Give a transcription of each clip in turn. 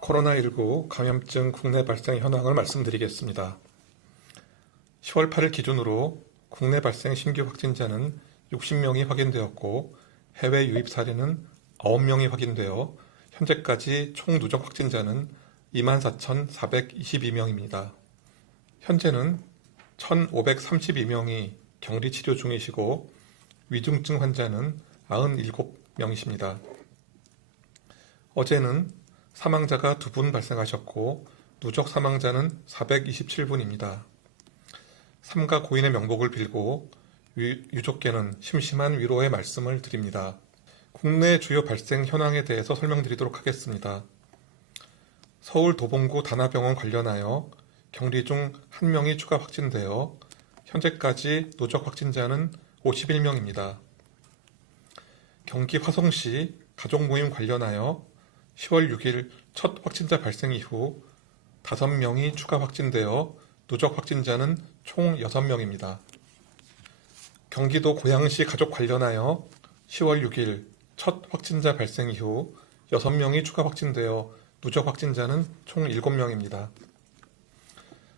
코로나19 감염증 국내 발생 현황을 말씀드리겠습니다. 10월 8일 기준으로 국내 발생 신규 확진자는 60명이 확인되었고 해외 유입 사례는 9명이 확인되어 현재까지 총 누적 확진자는 24,422명입니다. 현재는 1,532명이 격리 치료 중이시고 위중증 환자는 97명이십니다. 어제는 사망자가 2분 발생하셨고 누적 사망자는 427분입니다. 삼가 고인의 명복을 빌고 유족께는 심심한 위로의 말씀을 드립니다. 국내 주요 발생 현황에 대해서 설명드리도록 하겠습니다. 서울 도봉구 다나병원 관련하여 격리 중 1명이 추가 확진되어 현재까지 누적 확진자는 51명입니다. 경기 화성시 가족 모임 관련하여 10월 6일 첫 확진자 발생 이후 5명이 추가 확진되어 누적 확진자는 총 6명입니다. 경기도 고양시 가족 관련하여 10월 6일 첫 확진자 발생 이후 6명이 추가 확진되어 누적 확진자는 총 7명입니다.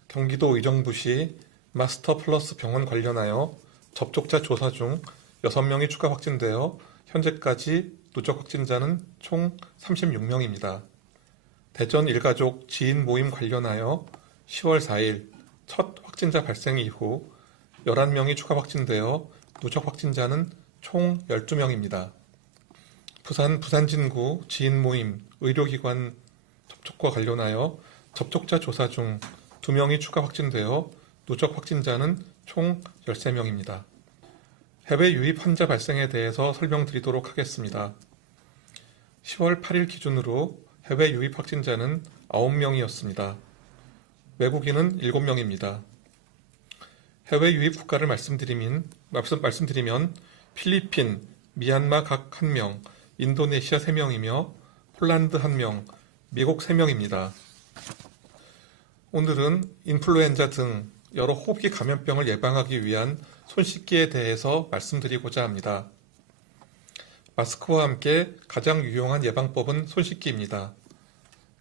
경기도 의정부시 마스터 플러스 병원 관련하여 접촉자 조사 중 6명이 추가 확진되어 현재까지 누적 확진자는 총 36명입니다. 대전 일가족 지인 모임 관련하여 10월 4일 첫 확진자 발생 이후 11명이 추가 확진되어 누적 확진자는 총 12명입니다. 부산 부산진구 지인 모임 의료기관 접촉과 관련하여 접촉자 조사 중 2명이 추가 확진되어 누적 확진자는 총 13명입니다. 해외 유입 환자 발생에 대해서 설명드리도록 하겠습니다. 10월 8일 기준으로 해외 유입 확진자는 9명이었습니다. 외국인은 7명입니다. 해외 유입 국가를 말씀드리면 필리핀, 미얀마 각 1명, 인도네시아 3명이며 폴란드 1명, 미국 3명입니다. 오늘은 인플루엔자 등 여러 호흡기 감염병을 예방하기 위한 손 씻기에 대해서 말씀드리고자 합니다. 마스크와 함께 가장 유용한 예방법은 손 씻기입니다.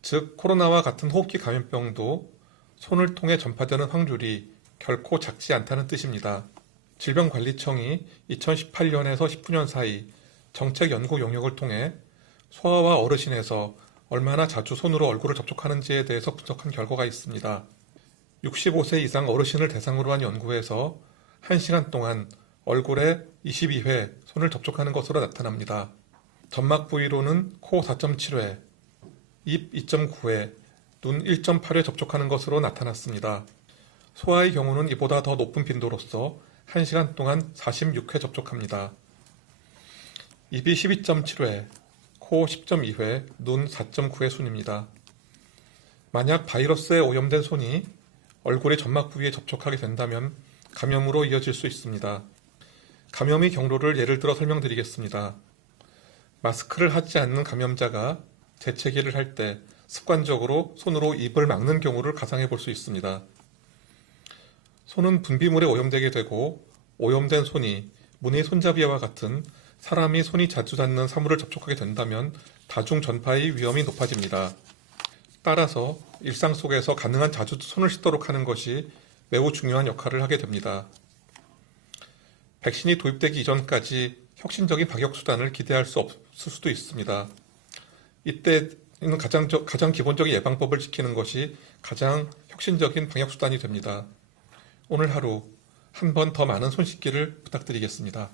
즉 코로나와 같은 호흡기 감염병도 손을 통해 전파되는 확률이 결코 작지 않다는 뜻입니다. 질병관리청이 2018년에서 19년 사이 정책 연구 용역을 통해 소아와 어르신에서 얼마나 자주 손으로 얼굴을 접촉하는지에 대해서 분석한 결과가 있습니다. 65세 이상 어르신을 대상으로 한 연구에서 1시간 동안 얼굴에 22회 손을 접촉하는 것으로 나타납니다. 점막 부위로는 코 4.7회, 입 2.9회, 눈 1.8회 접촉하는 것으로 나타났습니다. 소아의 경우는 이보다 더 높은 빈도로서 1시간 동안 46회 접촉합니다. 입이 12.7회, 코 10.2회, 눈 4.9회 순입니다. 만약 바이러스에 오염된 손이 얼굴의 점막 부위에 접촉하게 된다면 감염으로 이어질 수 있습니다. 감염의 경로를 예를 들어 설명드리겠습니다. 마스크를 하지 않는 감염자가 재채기를 할 때 습관적으로 손으로 입을 막는 경우를 가상해 볼 수 있습니다. 손은 분비물에 오염되게 되고 오염된 손이 무늬 손잡이와 같은 사람이 손이 자주 닿는 사물을 접촉하게 된다면 다중 전파의 위험이 높아집니다. 따라서 일상 속에서 가능한 자주 손을 씻도록 하는 것이 매우 중요한 역할을 하게 됩니다. 백신이 도입되기 이전까지 혁신적인 방역 수단을 기대할 수 없을 수도 있습니다. 이때는 가장 기본적인 예방법을 지키는 것이 가장 혁신적인 방역 수단이 됩니다. 오늘 하루 한 번 더 많은 손 씻기를 부탁드리겠습니다.